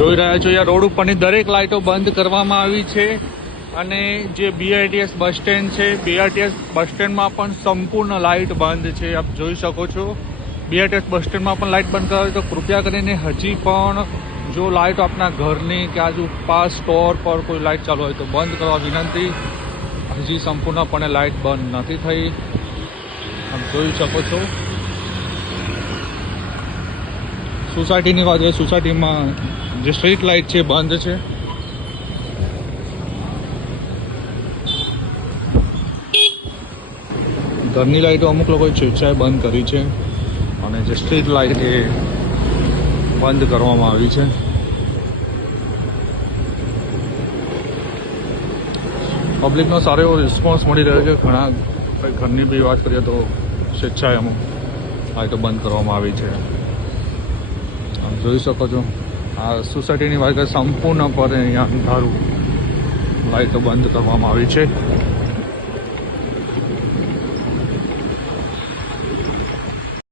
જોઈ રહ્યા છો, યા રોડ ઉપરની દરેક લાઇટો બંધ કરવામાં આવી છે અને જે બીઆરટીએસ બસ સ્ટેન્ડ છે બીઆરટીએસ બસ સ્ટેન્ડમાં પણ સંપૂર્ણ લાઇટ બંધ છે, આપ જોઈ શકો છો. બીઆરટીએસ બસ સ્ટેન્ડમાં પણ લાઇટ બંધ કરાવી, તો કૃપયા કરીને હજી પણ જો લાઇટ આપના ઘરની કે આજુ પાસ સ્ટોર પર કોઈ લાઇટ ચાલુ હોય તો બંધ કરવા વિનંતી. હજી સંપૂર્ણપણે લાઇટ બંધ નથી થઈ. આપ જોઈ શકો છો. સોસાયટીની વાત કરીએ, સોસાયટીમાં જે સ્ટ્રીટ લાઇટ છે બંધ છે. ઘરની લાઇટો અમુક લોકોએ સ્વેચ્છાએ બંધ કરી છે અને જે સ્ટ્રીટ લાઇટ એ બંધ કરવામાં આવી છે. પબ્લિકનો સારો એવો રિસ્પોન્સ મળી રહ્યો છે. ઘણા ઘરની બી વાત કરીએ તો સ્વેચ્છાએ અમુક લાઇટો બંધ કરવામાં આવી છે. આમ જોઈ શકો છો. આ સોસાયટીની વાત સંપૂર્ણપણે અહીંયા અંધારું. લાઇટો બંધ કરવામાં આવી છે.